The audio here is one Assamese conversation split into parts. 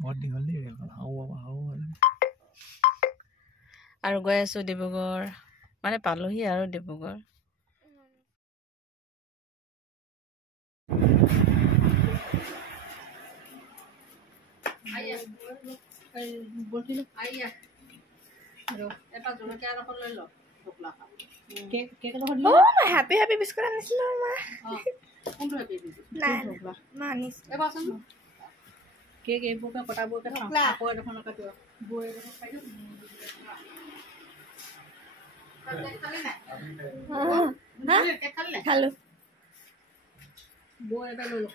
বহুত দীঘল দেই ৰেলখন হাও আৰু গৈ আছো ডিব্ৰুগড় মানে পালোহি আৰু Dibrugarh happy happy biscuit anislo ma কোনটো happy biscuit na ma anis এবাৰচোন কেক এইবোৰ কটাবোৰ আকৌ এখন কাটো বৈ এখন খাই দিও খালো বৈ এটা লৈ ল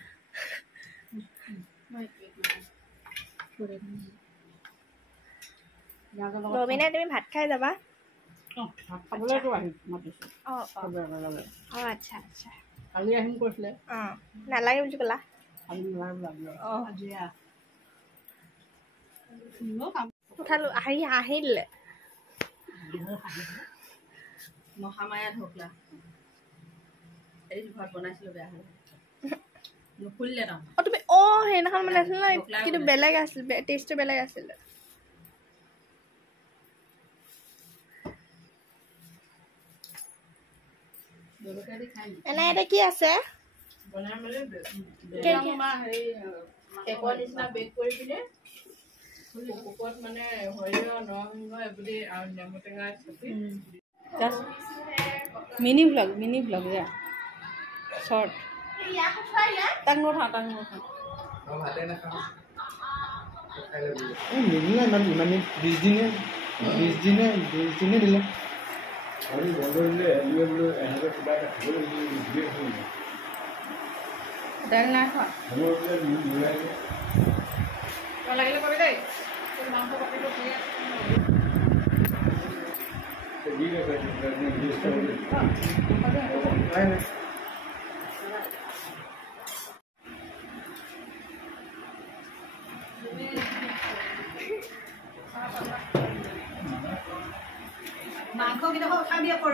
ৰবিনা তুমি ভাত খাই যাবা খাবলৈতো আহি মাতিছো আচ্ছা আচ্ছা কালি আহিম কৈছিলে নালাগে বুলি ক'লা উঠালো আহিলে মহামায়া ঢকলা এই ঘৰত বনাইছিলো বেয়া হ'ল নুখুলিলে ন তুমি সেইদিনাখন বনাইছিল ন কিন্তু বেলেগ আছিল টেষ্টটো বেলেগ আছিল এনে এটা কি আছে বনাই মেলি কেকৰ নিচিনা বেক কৰি পিনে কুকত মানে সৰিয়হ নৰসিংহ এইবুলি আৰু নেমু টেঙা মিনি ভ্লগ যা শৰ্ট টাং নথা ইমান 20 দিনে দিলে আৰু বন্ধ দিলে বোলো এনেকৈ কিবা এটা খাবলৈ দাইল নাই খোৱা লাগিলে পাবি দেই মাংস পাতিব মাংস কেইটা খাই দিয়া কৰ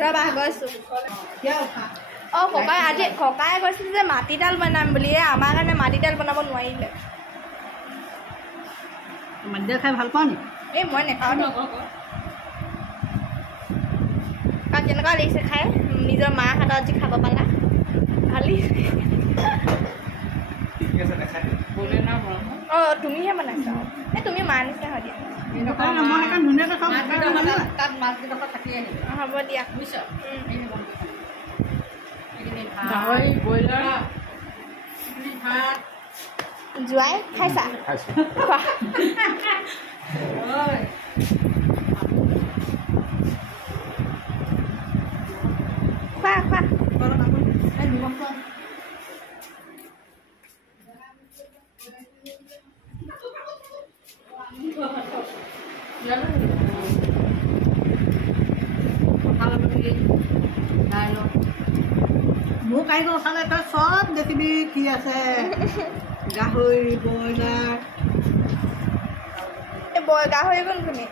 ৰবা গৈছো ককাই আজি ককাই কৈছিল যে মাটিদাল বনাম বুলি আমাৰ কাৰণে মাটিদাল বনাব নোৱাৰিলে মাটিদাল খাই ভাল পাওঁ নি এই মই নেখাওঁ নি কাৰণ কেনেকুৱা লাগিছে খাই নিজৰ মাৰ হাতত আজি খাব পালা ভালি তুমিহে বনাইছা এই তুমি মাৰ নিচিনা হয় দিয়া হ'ব দিয়া জোৱাই খাইছা খোৱা মোক আহি চালে তই চব দেখিবি কি আছে গাহৰি ব্ৰইলাৰ গাহৰি কোনখিনি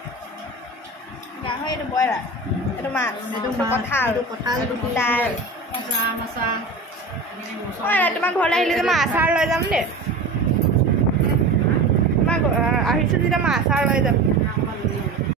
গাহৰি এইটো ব্ৰইলাৰ এইটো মাছ এইটো কঁঠাল দাইল তোমাৰ ঘৰলৈ আহিলে যে মই আচাৰ লৈ যাম দেই তোমাৰ আহিছোঁ যেতিয়া মই আচাৰ লৈ যাম